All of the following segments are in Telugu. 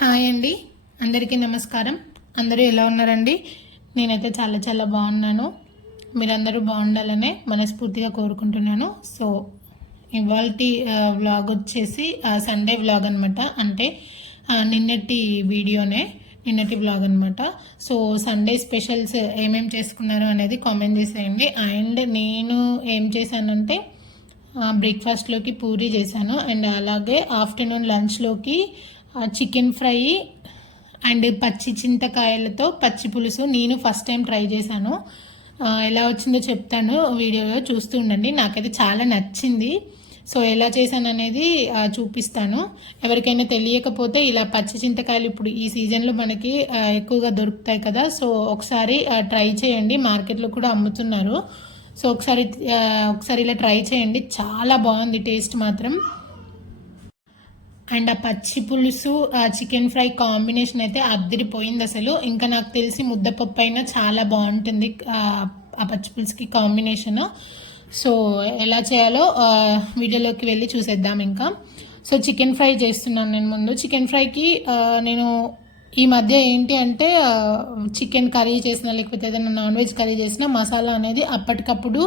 హాయ్ అండి, అందరికీ నమస్కారం. అందరూ ఎలా ఉన్నారండి? నేనైతే చాలా చాలా బాగున్నాను. మీరందరూ బాగుండాలనే మనస్ఫూర్తిగా కోరుకుంటున్నాను. సో ఇవాల్టి వ్లాగ్ వచ్చేసి సండే వ్లాగ్ అనమాట. అంటే నిన్నటి వీడియోనే, నిన్నటి వ్లాగ్ అనమాట. సో సండే స్పెషల్స్ ఏమేమి చేసుకున్నారు అనేది కామెంట్ చేసేయండి. అండ్ నేను ఏం చేశానంటే బ్రేక్ఫాస్ట్లోకి పూరీ చేశాను. అండ్ అలాగే ఆఫ్టర్నూన్ లంచ్లోకి చికెన్ ఫ్రై అండ్ పచ్చి చింతకాయలతో పచ్చి పులుసు నేను ఫస్ట్ టైం ట్రై చేశాను. ఎలా వచ్చిందో చెప్తాను, వీడియోలో చూస్తూ ఉండండి. నాకైతే చాలా నచ్చింది. సో ఎలా చేశాను అనేది చూపిస్తాను. ఎవరికైనా తెలియకపోతే ఇలా పచ్చి చింతకాయలు ఇప్పుడు ఈ సీజన్లో మనకి ఎక్కువగా దొరుకుతాయి కదా. సో ఒకసారి ట్రై చేయండి, మార్కెట్లో కూడా అమ్ముతున్నారు. సో ఒకసారి ఇలా ట్రై చేయండి, చాలా బాగుంది టేస్ట్ మాత్రం. అండ్ ఆ పచ్చి పులుసు చికెన్ ఫ్రై కాంబినేషన్ అయితే అద్దరిపోయింది అసలు. ఇంకా నాకు తెలిసి ముద్దపప్పు అయినా చాలా బాగుంటుంది ఆ పచ్చి పులుసుకి కాంబినేషన్. సో ఎలా చేయాలో వీడియోలోకి వెళ్ళి చూసేద్దాం. ఇంకా సో చికెన్ ఫ్రై చేస్తున్నాను నేను. ముందు చికెన్ ఫ్రైకి నేను ఈ మధ్య ఏంటి అంటే చికెన్ కర్రీ చేసినా లేకపోతే ఏదైనా నాన్ వెజ్ కర్రీ చేసినా మసాలా అనేది అప్పటికప్పుడు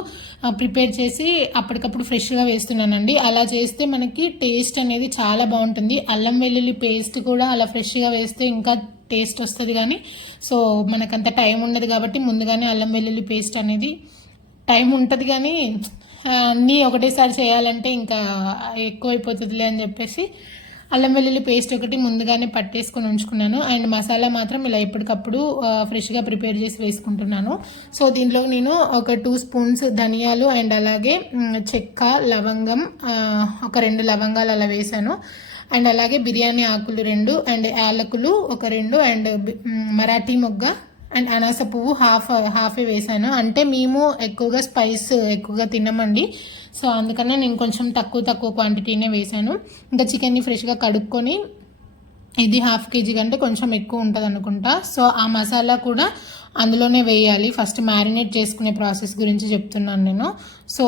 ప్రిపేర్ చేసి అప్పటికప్పుడు ఫ్రెష్గా వేస్తున్నానండి. అలా చేస్తే మనకి టేస్ట్ అనేది చాలా బాగుంటుంది. అల్లం వెల్లుల్లి పేస్ట్ కూడా అలా ఫ్రెష్గా వేస్తే ఇంకా టేస్ట్ వస్తుంది. కానీ సో మనకంత టైం ఉండదు కాబట్టి ముందుగానే అల్లం వెల్లుల్లి పేస్ట్ అనేది టైం ఉంటుంది, కానీ అన్నీ ఒకటేసారి చేయాలంటే ఇంకా ఎక్కువైపోతుందిలే అని చెప్పేసి అల్లం వెల్లుల్లి పేస్ట్ ఒకటి ముందుగానే పట్టేసుకొని ఉంచుకున్నాను. అండ్ మసాలా మాత్రం ఇలా ఎప్పటికప్పుడు ఫ్రెష్గా ప్రిపేర్ చేసి వేసుకుంటున్నాను. సో దీంట్లో నేను ఒక 2 స్పూన్స్ ధనియాలు అండ్ అలాగే చెక్క, లవంగం, ఒక 2 లవంగాలు అలా వేసాను. అండ్ అలాగే బిర్యానీ ఆకులు 2 అండ్ యాలకులు ఒక 2 అండ్ మరాఠీ మొగ్గ అండ్ అనాస పువ్వు హాఫే వేసాను. అంటే మేము ఎక్కువగా స్పైస్ ఎక్కువగా తినమండి. సో అందుకనే నేను కొంచెం తక్కువ క్వాంటిటీనే వేసాను. ఇంకా చికెన్ని ఫ్రెష్గా కడుక్కొని, ఇది 1/2 kg కంటే కొంచెం ఎక్కువ ఉంటుంది అనుకుంటా. సో ఆ మసాలా కూడా అందులోనే వేయాలి. ఫస్ట్ మ్యారినేట్ చేసుకునే ప్రాసెస్ గురించి చెప్తున్నాను నేను. సో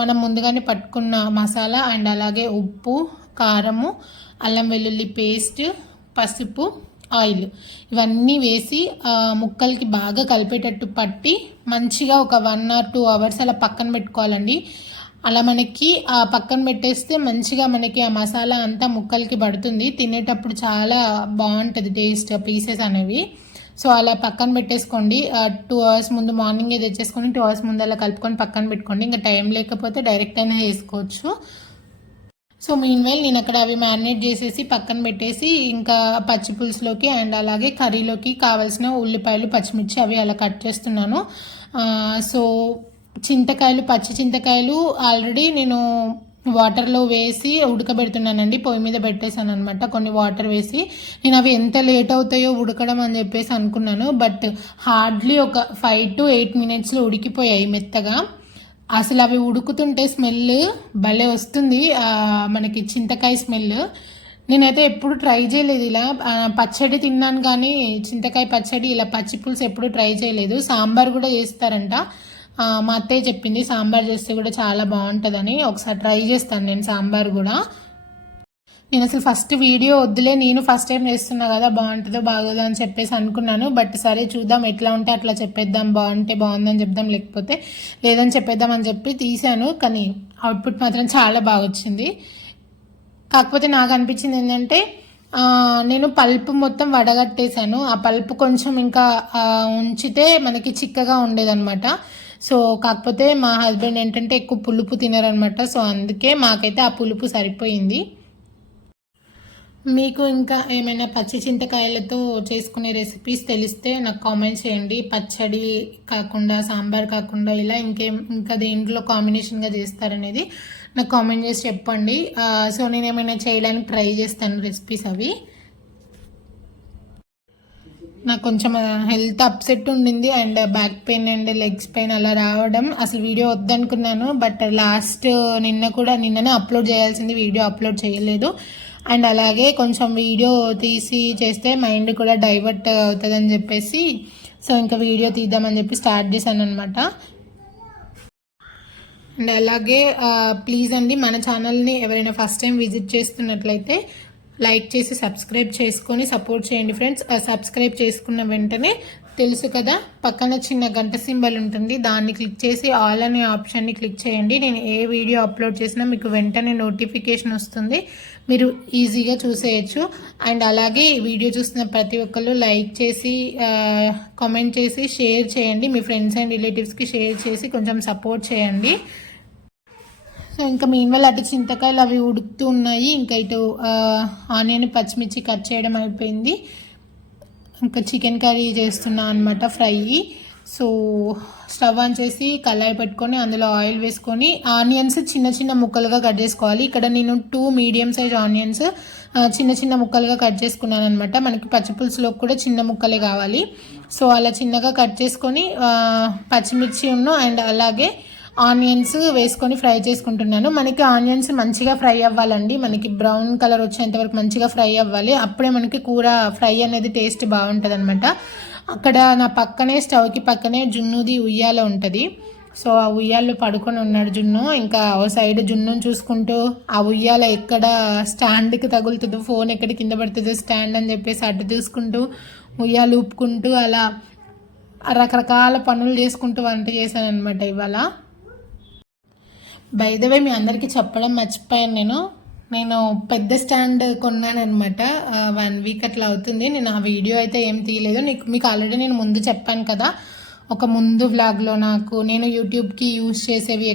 మనం ముందుగానే పట్టుకున్న మసాలా అండ్ అలాగే ఉప్పు, కారము, అల్లం వెల్లుల్లి పేస్ట్, పసుపు, ఆయిల్ ఇవన్నీ వేసి ముక్కలకి బాగా కలిపేటట్టు పట్టి మంచిగా ఒక 1 or 2 hours అలా పక్కన పెట్టుకోవాలండి. అలా మనకి ఆ పక్కన పెట్టేస్తే మంచిగా మనకి ఆ మసాలా అంతా ముక్కలకి పడుతుంది. తినేటప్పుడు చాలా బాగుంటుంది టేస్ట్, పీసెస్ అనేవి. సో అలా పక్కన పెట్టేసుకోండి. 2 hours ముందు మార్నింగే తెచ్చేసుకొని 2 hours ముందు అలా కలుపుకొని పక్కన పెట్టుకోండి. ఇంకా టైం లేకపోతే డైరెక్ట్ అయినా వేసుకోవచ్చు. సో మీన్వైల్ నేను అక్కడ అవి మ్యారినేట్ చేసేసి పక్కన పెట్టేసి ఇంకా పచ్చి పులుసులోకి అండ్ అలాగే కర్రీలోకి కావాల్సిన ఉల్లిపాయలు, పచ్చిమిర్చి అవి అలా కట్ చేస్తున్నాను. సో పచ్చి చింతకాయలు ఆల్రెడీ నేను వాటర్లో వేసి ఉడకబెడుతున్నానండి. పొయ్యి మీద పెట్టేశాను అనమాట కొన్ని వాటర్ వేసి. నేను అవి ఎంత లేట్ అవుతాయో ఉడకడం అని చెప్పేసి అనుకున్నాను. బట్ హార్డ్లీ ఒక 5 to 8 minutesలో ఉడికిపోయాయి మెత్తగా. అసలు అవి ఉడుకుతుంటే స్మెల్ భలే వస్తుంది, మనకి చింతకాయ స్మెల్. నేనైతే ఎప్పుడు ట్రై చేయలేదు ఇలా. పచ్చడి తిన్నాను కానీ చింతకాయ పచ్చడి ఇలా పచ్చి పులుసు ఎప్పుడు ట్రై చేయలేదు. సాంబార్ కూడా చేస్తారంట, మా అత్తయ్య చెప్పింది సాంబార్ చేస్తే కూడా చాలా బాగుంటుందని. ఒకసారి ట్రై చేస్తాను నేను సాంబార్ కూడా. నేను అసలు ఫస్ట్ వీడియో వద్దులే, నేను ఫస్ట్ టైం చేస్తున్నా కదా, బాగుంటుందో బాగోదో అని చెప్పేసి అనుకున్నాను. బట్ సరే చూద్దాం, ఎట్లా ఉంటే అట్లా చెప్పేద్దాం, బాగుంటే బాగుందని చెప్దాం, లేకపోతే లేదని చెప్పేద్దాం అని చెప్పి తీశాను. కానీ అవుట్పుట్ మాత్రం చాలా బాగా వచ్చింది. కాకపోతే నాకు అనిపించింది ఏంటంటే నేను పల్పు మొత్తం వడగట్టేశాను. ఆ పల్పు కొంచెం ఇంకా ఉంచితే మనకి చిక్కగా ఉండేదన్నమాట. సో కాకపోతే మా హస్బెండ్ ఏంటంటే ఎక్కువ పులుపు తినరనమాట. సో అందుకే మాకైతే ఆ పులుపు సరిపోయింది. మీకు ఇంకా ఏమైనా పచ్చి చింతకాయలతో చేసుకునే రెసిపీస్ తెలిస్తే నాకు కామెంట్ చేయండి. పచ్చడి కాకుండా, సాంబార్ కాకుండా ఇలా ఇంకా దేంట్లో కాంబినేషన్గా చేస్తారనేది నాకు కామెంట్ చేసి చెప్పండి. సో నేను ఏమైనా చేయడానికి ట్రై చేస్తాను రెసిపీస్ అవి. నాకు కొంచెం హెల్త్ అప్సెట్ ఉండింది and back pain and legs pain అలా రావడం. అసలు వీడియో వద్దనుకున్నాను, బట్ నిన్ననే అప్లోడ్ చేయాల్సింది, వీడియో అప్లోడ్ చేయలేదు. అండ్ అలాగే కొంచెం వీడియో తీసి చేస్తే మైండ్ కూడా డైవర్ట్ అవుతుందని చెప్పేసి సో ఇంకా వీడియో తీద్దామని చెప్పి స్టార్ట్ చేశాను అనమాట. అండ్ అలాగే ప్లీజ్ అండి, మన ఛానల్ని ఎవరైనా ఫస్ట్ టైం విజిట్ చేస్తున్నట్లయితే లైక్ చేసి సబ్స్క్రైబ్ చేసుకొని సపోర్ట్ చేయండి ఫ్రెండ్స్. సబ్స్క్రైబ్ చేసుకున్న వెంటనే తెలుసు కదా, పక్కన చిన్న గంట సింబల్ ఉంటుంది, దాన్ని క్లిక్ చేసి ఆల్ అనే ఆప్షన్ని క్లిక్ చేయండి. నేను ఏ వీడియో అప్లోడ్ చేసినా మీకు వెంటనే నోటిఫికేషన్ వస్తుంది, మీరు ఈజీగా చూసేయచ్చు. అండ్ అలాగే ఈ వీడియో చూస్తున్న ప్రతి ఒక్కరు లైక్ చేసి కామెంట్ చేసి షేర్ చేయండి, మీ ఫ్రెండ్స్ అండ్ రిలేటివ్స్కి షేర్ చేసి కొంచెం సపోర్ట్ చేయండి. సో ఇంకా మీన్వల్ అటు చింతకాయలు అవి ఉడుకుతూ ఉన్నాయి, ఇంకా ఇటు ఆనియన్ పచ్చిమిర్చి కట్ చేయడం అయిపోయింది. ఇంకా చికెన్ కర్రీ చేస్తున్నా అనమాట, ఫ్రై. సో స్టవ్ ఆన్ చేసి కళాయి పెట్టుకొని అందులో ఆయిల్ వేసుకొని ఆనియన్స్ చిన్న చిన్న ముక్కలుగా కట్ చేసుకోవాలి. ఇక్కడ నేను 2 మీడియం సైజ్ ఆనియన్స్ చిన్న చిన్న ముక్కలుగా కట్ చేసుకున్నాను అనమాట. మనకి పచ్చిపులుసులో కూడా చిన్న ముక్కలే కావాలి. సో అలా చిన్నగా కట్ చేసుకొని పచ్చిమిర్చి అండ్ అలాగే ఆనియన్స్ వేసుకొని ఫ్రై చేసుకుంటున్నాను. మనకి ఆనియన్స్ మంచిగా ఫ్రై అవ్వాలండి, మనకి బ్రౌన్ కలర్ వచ్చేంత వరకు మంచిగా ఫ్రై అవ్వాలి, అప్పుడే మనకి కూర ఫ్రై అనేది టేస్ట్ బాగుంటుంది అనమాట. అక్కడ నా పక్కనే స్టవ్కి పక్కనే జున్నుది ఉయ్యాల ఉంటుంది. సో ఆ ఉయ్యాల్లో పడుకొని ఉన్నాడు జున్ను. ఇంకా ఓ సైడ్ జున్నుని చూసుకుంటూ ఆ ఉయ్యాల ఎక్కడ స్టాండ్కి తగులుతుందో, ఫోన్ ఎక్కడ కింద పడుతుందో స్టాండ్ అని చెప్పేసి అటు చూసుకుంటూ ఉయ్యాలు ఊపుకుంటూ అలా రకరకాల పనులు చేసుకుంటూ వంట చేశాను అనమాట ఇవాళ. బై ద వే మీ అందరికీ చెప్పడం మర్చిపోయాను, నేను పెద్ద స్టాండ్ కొన్నాను అనమాట. 1 వీక్ అట్లా అవుతుంది. నేను ఆ వీడియో అయితే ఏం తీయలేదు, మీకు ఆల్రెడీ నేను ముందు చెప్పాను కదా, ఒక ముందు వ్లాగ్లో నేను యూట్యూబ్కి యూజ్ చేసేవి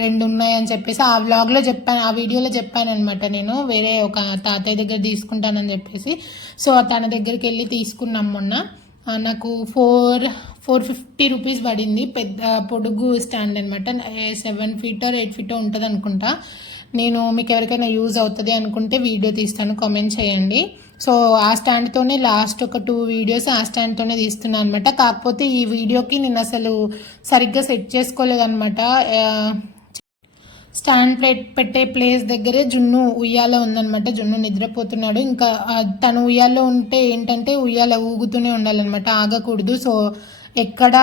2 ఉన్నాయని చెప్పేసి ఆ వ్లాగ్లో చెప్పాను, ఆ వీడియోలో చెప్పాను అనమాట. నేను వేరే ఒక తాతయ్య దగ్గర తీసుకుంటానని చెప్పేసి, సో తన దగ్గరికి వెళ్ళి తీసుకున్నాం మొన్న. నాకు 450 రూపీస్ పడింది. పెద్ద పొడుగు స్టాండ్ అనమాట, 7 feet or 8 feet ఉంటుంది అనుకుంటా. నేను మీకు ఎవరికైనా యూజ్ అవుతుంది అనుకుంటే వీడియో తీస్తాను, కామెంట్ చేయండి. సో ఆ స్టాండ్తోనే లాస్ట్ ఒక 2 వీడియోస్ ఆ స్టాండ్తోనే తీస్తున్నాను అనమాట. కాకపోతే ఈ వీడియోకి నేను అసలు సరిగ్గా సెట్ చేసుకోలేదన్నమాట. స్టాండ్ పెట్టే ప్లేస్ దగ్గరే జున్ను ఉయ్యాల ఉందనమాట. జున్ను నిద్రపోతున్నాడు. ఇంకా తను ఉయ్యాల్లో ఉంటే ఏంటంటే ఉయ్యాల ఊగుతూనే ఉండాలన్నమాట, ఆగకూడదు. సో ఎక్కడ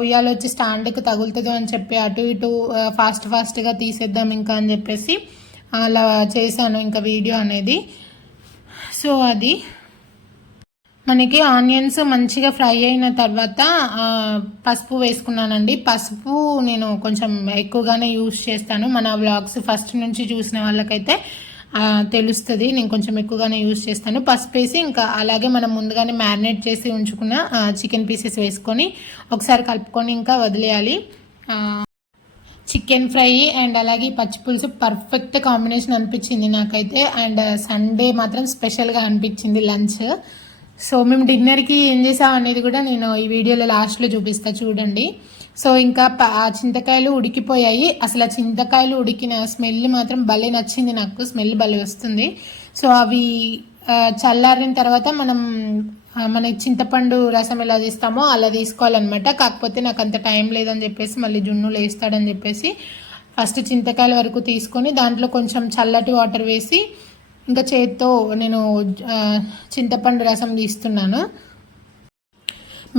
ఉయ్యాల వచ్చి స్టాండ్కి తగులుతుందో అని చెప్పి అటు ఇటు ఫాస్ట్గా తీసేద్దాం ఇంకా అని చెప్పేసి అలా చేశాను ఇంకా వీడియో అనేది. సో అది మనకి ఆనియన్స్ మంచిగా ఫ్రై అయిన తర్వాత పసుపు వేసుకున్నానండి. పసుపు నేను కొంచెం ఎక్కువగానే యూస్ చేస్తాను, మన వ్లాగ్స్ ఫస్ట్ నుంచి చూసిన వాళ్ళకైతే తెలుస్తుంది, నేను కొంచెం ఎక్కువగానే యూస్ చేస్తాను. పసుపు వేసి ఇంకా అలాగే మనం ముందుగానే మ్యారినేట్ చేసి ఉంచుకున్న చికెన్ పీసెస్ వేసుకొని ఒకసారి కలుపుకొని ఇంకా వదిలేయాలి. చికెన్ ఫ్రై అండ్ అలాగే పచ్చిపులుసు పర్ఫెక్ట్ కాంబినేషన్ అనిపించింది నాకైతే. అండ్ సండే మాత్రం స్పెషల్గా అనిపించింది లంచ్. సో మేము డిన్నర్కి ఏం చేసాం అనేది కూడా నేను ఈ వీడియోలో లాస్ట్లో చూపిస్తాను, చూడండి. సో ఇంకా చింతకాయలు ఉడికిపోయాయి. అసలు ఆ చింతకాయలు ఉడికిన స్మెల్ మాత్రం భలే నచ్చింది నాకు, స్మెల్ భలే వస్తుంది. సో అవి చల్లారిన తర్వాత మనకి చింతపండు రసం ఎలా తీస్తామో అలా తీసుకోవాలన్నమాట. కాకపోతే నాకు అంత టైం లేదని చెప్పేసి మళ్ళీ జున్నులు వేస్తాడని చెప్పేసి ఫస్ట్ చింతకాయల వరకు తీసుకొని దాంట్లో కొంచెం చల్లటి వాటర్ వేసి ఇంకా చేత్తో నేను చింతపండు రసం తీస్తున్నాను.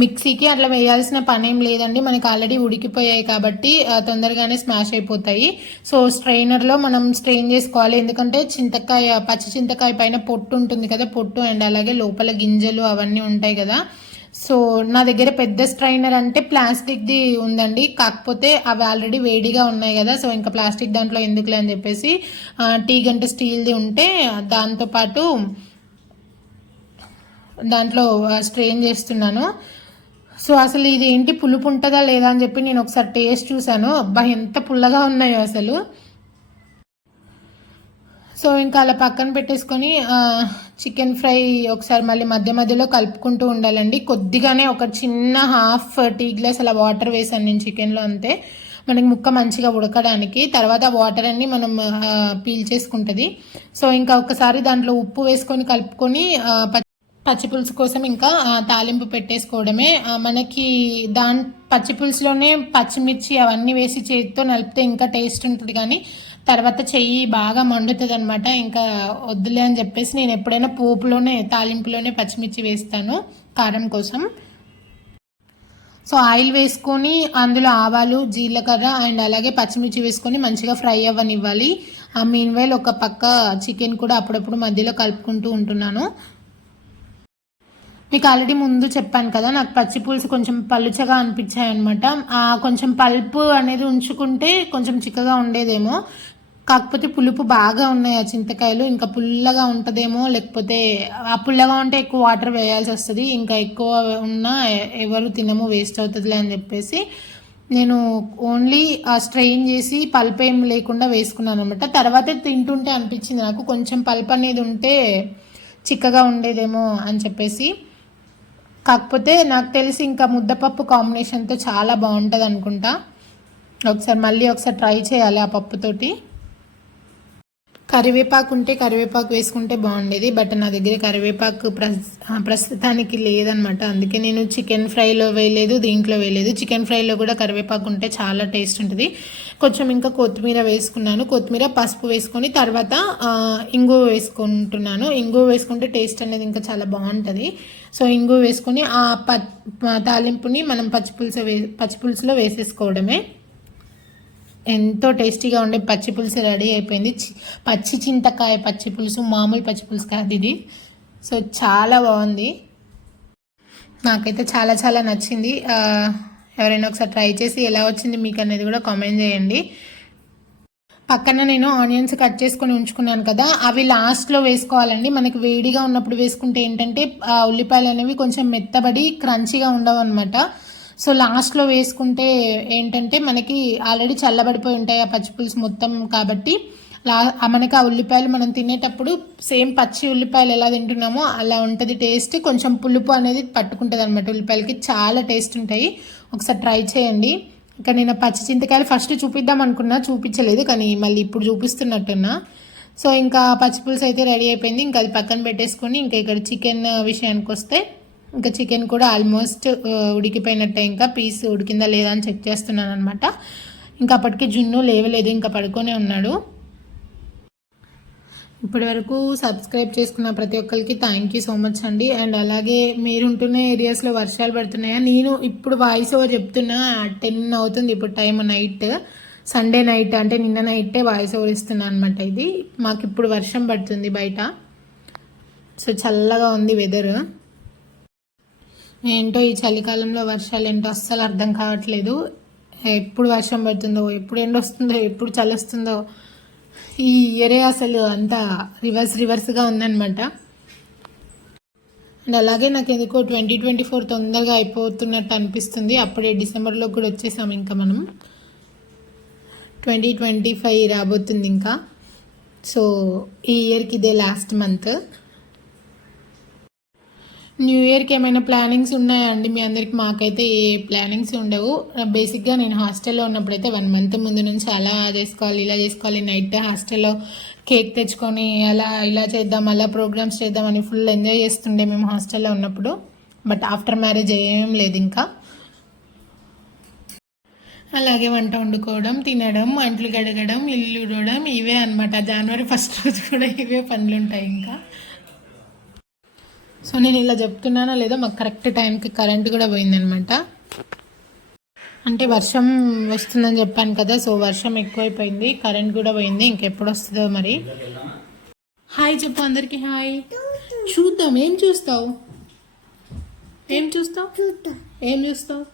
మిక్సీకి అట్లా వేయాల్సిన పని ఏం లేదండి, మనకి ఆల్రెడీ ఉడికిపోయాయి కాబట్టి తొందరగానే స్మాష్ అయిపోతాయి. సో స్ట్రైనర్లో మనం స్ట్రెయిన్ చేసుకోవాలి, ఎందుకంటే పచ్చి చింతకాయ పైన పొట్టు ఉంటుంది కదా, పొట్టు అండ్ అలాగే లోపల గింజలు అవన్నీ ఉంటాయి కదా. సో నా దగ్గర పెద్ద స్ట్రైనర్ అంటే ప్లాస్టిక్ది ఉందండి, కాకపోతే అవి ఆల్రెడీ వేడిగా ఉన్నాయి కదా. సో ఇంకా ప్లాస్టిక్ దాంట్లో ఎందుకులే అని చెప్పేసి టీ గంట స్టీల్ది ఉంటే దాంతోపాటు దాంట్లో స్ట్రెయిన్ చేస్తున్నాను. సో అసలు ఇది ఏంటి పులుపు ఉంటుందా లేదా అని చెప్పి నేను ఒకసారి టేస్ట్ చూసాను, అబ్బా ఎంత పుల్లగా ఉన్నాయో అసలు. సో ఇంకా అలా పక్కన పెట్టేసుకొని చికెన్ ఫ్రై ఒకసారి మళ్ళీ మధ్య మధ్యలో కలుపుకుంటూ ఉండాలండి. కొద్దిగానే ఒక చిన్న ½ టీ గ్లాస్ అలా వాటర్ వేసాను నేను చికెన్లో, అంతే మనకి ముక్క మంచిగా ఉడకడానికి. తర్వాత వాటర్ అన్ని మనం పీల్ చేసుకుంటుంది. సో ఇంకా ఒకసారి దాంట్లో ఉప్పు వేసుకొని కలుపుకొని పచ్చిపులుసు కోసం ఇంకా తాలింపు పెట్టేసుకోవడమే. మనకి పచ్చిపులుసులోనే పచ్చిమిర్చి అవన్నీ వేసి చేతితో నలిపితే ఇంకా టేస్ట్ ఉంటుంది, కానీ తర్వాత చెయ్యి బాగా మండుతుంది అనమాట. ఇంకా వద్దులే అని చెప్పేసి నేను ఎప్పుడైనా తాలింపులోనే పచ్చిమిర్చి వేస్తాను కారం కోసం. సో ఆయిల్ వేసుకొని అందులో ఆవాలు, జీలకర్ర అండ్ అలాగే పచ్చిమిర్చి వేసుకొని మంచిగా ఫ్రై అవ్వనివ్వాలి. మీన్వైల్ ఒక పక్క చికెన్ కూడా అప్పుడప్పుడు మధ్యలో కలుపుకుంటూ ఉంటున్నాను. మీకు ఆల్రెడీ ముందు చెప్పాను కదా, నాకు పచ్చి పులుసు కొంచెం పలుచగా అనిపించాయి అనమాట. కొంచెం పల్పు అనేది ఉంచుకుంటే కొంచెం చిక్కగా ఉండేదేమో, కాకపోతే పులుపు బాగా ఉన్నాయి ఆ చింతకాయలు. ఇంకా పుల్లగా ఉంటుందేమో, లేకపోతే ఆ పుల్లగా ఉంటే ఎక్కువ వాటర్ వేయాల్సి వస్తుంది, ఇంకా ఎక్కువ ఉన్నా ఎవరు తినము, వేస్ట్ అవుతుందిలే అని చెప్పేసి నేను ఓన్లీ స్ట్రెయిన్ చేసి పల్ప్ ఏం లేకుండా వేసుకున్నాను అనమాట. తర్వాత తింటుంటే అనిపించింది నాకు కొంచెం పల్ప్ అనేది ఉంటే చిక్కగా ఉండేదేమో అని చెప్పేసి. కాకపోతే నాకు తెలిసి ఇంకా ముద్దపప్పు కాంబినేషన్తో చాలా బాగుంటుంది అనుకుంటా. మళ్ళీ ఒకసారి ట్రై చేయాలి ఆ పప్పుతోటి. కరివేపాకు ఉంటే కరివేపాకు వేసుకుంటే బాగుండేది, బట్ నా దగ్గర కరివేపాకు ప్రస్తుతానికి లేదనమాట. అందుకే నేను చికెన్ ఫ్రైలో వేయలేదు, దీంట్లో వేయలేదు. చికెన్ ఫ్రైలో కూడా కరివేపాకు ఉంటే చాలా టేస్ట్ ఉంటుంది. కొంచెం ఇంకా కొత్తిమీర వేసుకున్నాను, కొత్తిమీర పసుపు వేసుకొని తర్వాత ఇంగువ వేసుకుంటున్నాను. ఇంగువ వేసుకుంటే టేస్ట్ అనేది ఇంకా చాలా బాగుంటుంది. సో ఇంగువ వేసుకొని ఆ తాలింపుని మనం పచ్చిపులుసులో వేసేసుకోవడమే. ఎంతో టేస్టీగా ఉండే పచ్చి పులుసు రెడీ అయిపోయింది. పచ్చి చింతకాయ పచ్చి పులుసు, మామూలు పచ్చి పులుసు కాదు ఇది. సో చాలా బాగుంది, నాకైతే చాలా చాలా నచ్చింది. ఎవరైనా ఒకసారి ట్రై చేసి ఎలా వచ్చింది మీకు అనేది కూడా కామెంట్ చేయండి. పక్కన నేను ఆనియన్స్ కట్ చేసుకొని ఉంచుకున్నాను కదా, అవి లాస్ట్లో వేసుకోవాలండి. మనకి వేడిగా ఉన్నప్పుడు వేసుకుంటే ఏంటంటే ఉల్లిపాయలు అనేవి కొంచెం మెత్తబడి క్రంచీగా ఉండవు అనమాట. సో లాస్ట్లో వేసుకుంటే ఏంటంటే మనకి ఆల్రెడీ చల్లబడిపోయి ఉంటాయి ఆ పచ్చిపులుసు మొత్తం, కాబట్టి మనకి ఆ ఉల్లిపాయలు మనం తినేటప్పుడు సేమ్ పచ్చి ఉల్లిపాయలు ఎలా తింటున్నామో అలా ఉంటుంది టేస్ట్. కొంచెం పులుపు అనేది పట్టుకుంటుంది అనమాట ఉల్లిపాయలకి, చాలా టేస్ట్ ఉంటాయి. ఒకసారి ట్రై చేయండి. ఇంకా నేను పచ్చి చింతకాయలు ఫస్ట్ చూపిద్దాం అనుకున్నా, చూపించలేదు, కానీ మళ్ళీ ఇప్పుడు చూపిస్తున్నట్టున్నా. సో ఇంకా పచ్చిపులుసు అయితే రెడీ అయిపోయింది. ఇంకా అది పక్కన పెట్టేసుకొని ఇంకా ఇక్కడ చికెన్ విషయానికి వస్తే, ఇంకా చికెన్ కూడా ఆల్మోస్ట్ ఉడికిపోయినట్టే. ఇంకా పీస్ ఉడికిందా లేదా అని చెక్ చేస్తున్నాను అనమాట. ఇంకా అప్పటికి జున్ను లేవలేదు, ఇంకా పడుకొనే ఉన్నాడు. ఇప్పటి వరకు సబ్స్క్రైబ్ చేసుకున్న ప్రతి ఒక్కరికి థ్యాంక్ యూ సో మచ్ అండి. అండ్ అలాగే మీరుంటున్న ఏరియాస్లో వర్షాలు పడుతున్నాయా? నేను ఇప్పుడు వాయిస్ ఓవర్ చెప్తున్నా, 10 అవుతుంది ఇప్పుడు టైం, నైట్, సండే నైట్, అంటే నిన్న నైటే వాయిస్ ఓవర్ ఇస్తున్నా అనమాట. ఇది మాకు ఇప్పుడు వర్షం పడుతుంది బయట. సో చల్లగా ఉంది వెదర్. ఏంటో ఈ చలికాలంలో వర్షాలు ఏంటో అస్సలు అర్థం కావట్లేదు. ఎప్పుడు వర్షం పడుతుందో, ఎప్పుడు ఎండ వస్తుందో, ఎప్పుడు చలి వస్తుందో, ఈ ఇయరే అసలు అంతా రివర్స్గా ఉందన్నమాట. అండ్ అలాగే నాకు ఎందుకో 2024 తొందరగా అయిపోతున్నట్టు అనిపిస్తుంది. అప్పుడే డిసెంబర్లో కూడా వచ్చేసాము, ఇంకా మనం 2025 రాబోతుంది ఇంకా. సో ఈ ఇయర్కి ఇదే లాస్ట్ మంత్. న్యూ ఇయర్కి ఏమైనా ప్లానింగ్స్ ఉన్నాయా అండి మీ అందరికి? మాకైతే ఏ ప్లానింగ్స్ ఉండవు. బేసిక్గా నేను హాస్టల్లో ఉన్నప్పుడైతే 1 మంత్ ముందు నుంచి అలా చేసుకోవాలి, ఇలా చేసుకోవాలి, నైట్ హాస్టల్లో కేక్ తెచ్చుకొని అలా ఇలా చేద్దాం, అలా ప్రోగ్రామ్స్ చేద్దామని ఫుల్ ఎంజాయ్ చేస్తుండే మేము హాస్టల్లో ఉన్నప్పుడు. బట్ ఆఫ్టర్ మ్యారేజ్ ఏం లేదు ఇంకా. అలాగే వంట వండుకోవడం, తినడం, అంట్లు గడగడం, ఇల్లు ఉడవడం, ఇవే అనమాట. జనవరి 1 రోజు కూడా ఇవే పనులు ఉంటాయి ఇంకా. సో నేను ఇలా చెప్తున్నానా లేదా, మాకు కరెక్ట్ టైంకి కరెంట్ కూడా పోయిందనమాట. అంటే వర్షం వస్తుందని చెప్పాను కదా, సో వర్షం ఎక్కువైపోయింది, కరెంట్ కూడా పోయింది. ఇంకెప్పుడు వస్తుందో మరి. హాయ్ చెప్పు అందరికి, హాయ్. చూద్దాం. ఏం చూస్తావు? ఏం చూస్తావు? ఏం చూస్తావు?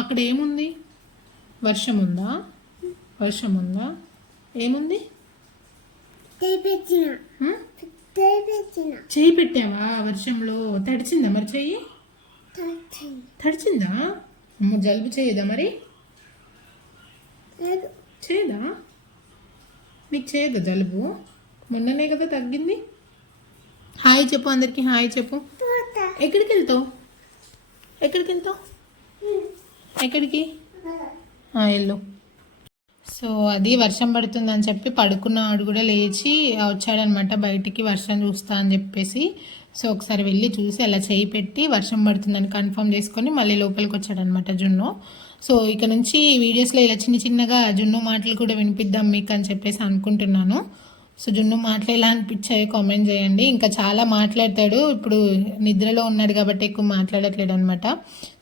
అక్కడ ఏముంది? వర్షం ఉందా? వర్షం ఉందా? ఏముంది? చెయ్యి పెట్టావా వర్షంలో? తడిచిందా మరి చెయ్యి? తడిచిందా? అమ్మ జలుబు చేయదా మరి? చేయదా? మీకు చేయదా జలుబు? మొన్ననే కదా తగ్గింది. హాయ్ చెప్పు అందరికి, హాయ్ చెప్పు. ఎక్కడికి వెళ్తావు? ఎక్కడికి వెళ్తావు? ఎక్కడికి? వెళ్ళు. సో అది వర్షం పడుతుందని చెప్పి పడుకున్నవాడు కూడా లేచి వచ్చాడనమాట బయటికి, వర్షం చూస్తా అని చెప్పేసి. సో ఒకసారి వెళ్ళి చూసి అలా చేయి పెట్టి వర్షం పడుతుందని కన్ఫర్మ్ చేసుకొని మళ్ళీ లోపలికి వచ్చాడనమాట జున్ను. సో ఇక నుంచి వీడియోస్లో ఇలా చిన్నగా జున్ను మాటలు కూడా వినిపిద్దాం మీకు అని చెప్పేసి అనుకుంటున్నాను. సో జున్ను మాటలు ఎలా అనిపించాయో కామెంట్ చేయండి. ఇంకా చాలా మాట్లాడతాడు, ఇప్పుడు నిద్రలో ఉన్నాడు కాబట్టి ఎక్కువ మాట్లాడట్లేడు అనమాట.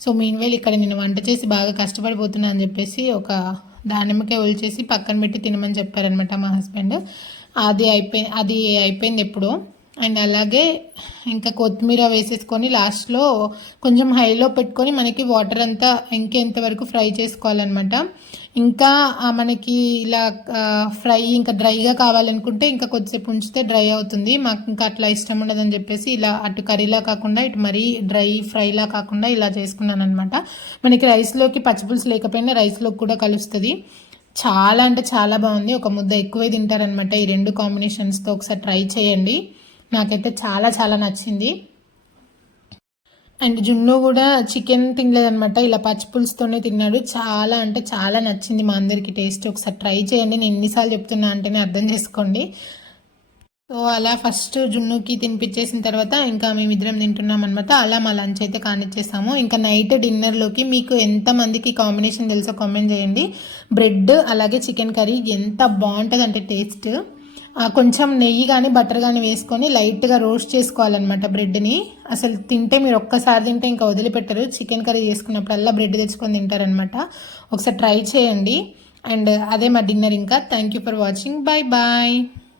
సో మీన్వైల్ ఇక్కడ నేను వంట చేసి బాగా కష్టపడిపోతున్నా అని చెప్పేసి ఒక దానిమ్మకాయ ఒలిచేసి పక్కన పెట్టి తినమని చెప్పారనమాట మా హస్బెండ్. అది అయిపోయింది ఎప్పుడో. అండ్ అలాగే ఇంకా కొత్తిమీర వేసేసుకొని లాస్ట్లో కొంచెం హైలో పెట్టుకొని మనకి వాటర్ అంతా ఇంకెంత వరకు ఫ్రై చేసుకోవాలన్నమాట. ఇంకా మనకి ఇలా ఫ్రై ఇంకా డ్రైగా కావాలనుకుంటే ఇంకా కొద్దిసేపు ఉంచితే డ్రై అవుతుంది. మాకు ఇంకా అట్లా ఇష్టం ఉండదని చెప్పేసి ఇలా అటు కర్రీలా కాకుండా ఇటు మరీ డ్రై ఫ్రైలా కాకుండా ఇలా చేసుకున్నాను అనమాట. మనకి రైస్లోకి పచ్చిపులుసు లేకపోయినా రైస్లోకి కూడా కలుస్తుంది. చాలా అంటే చాలా బాగుంది. ఒక ముద్ద ఎక్కువే తింటారనమాట ఈ రెండు కాంబినేషన్స్తో. ఒకసారి ట్రై చేయండి. నాకైతే చాలా చాలా నచ్చింది. అండ్ జున్ను కూడా చికెన్ తినలేదనమాట, ఇలా పచ్చిపులుసుతోనే తిన్నాడు. చాలా అంటే చాలా నచ్చింది మా అందరికీ టేస్ట్. ఒకసారి ట్రై చేయండి. నేను ఎన్నిసార్లు చెప్తున్నా అంటేనే అర్థం చేసుకోండి. సో అలా ఫస్ట్ జున్నుకి తినిపించేసిన తర్వాత ఇంకా మేమిద్దరం తింటున్నాం అనమాట. అలా మా లంచ్ అయితే కానిచ్చేసాము. ఇంకా నైట్ డిన్నర్లోకి మీకు ఎంతమందికి కాంబినేషన్ తెలుసో కామెంట్ చేయండి. బ్రెడ్ అలాగే చికెన్ కర్రీ ఎంత బాగుంటుంది అంటే టేస్ట్. కొంచెం నెయ్యి కానీ బటర్ కానీ వేసుకొని లైట్గా రోస్ట్ చేసుకోవాలన్నమాట బ్రెడ్ని. అసలు తింటే మీరు ఒక్కసారి తింటే ఇంకా వదిలిపెట్టరు. చికెన్ కర్రీ చేసుకున్నప్పుడల్లా బ్రెడ్ తెచ్చుకొని తింటారనమాట. ఒకసారి ట్రై చేయండి. అండ్ అదే మా డిన్నర్. ఇంకా thank you for watching. Bye bye.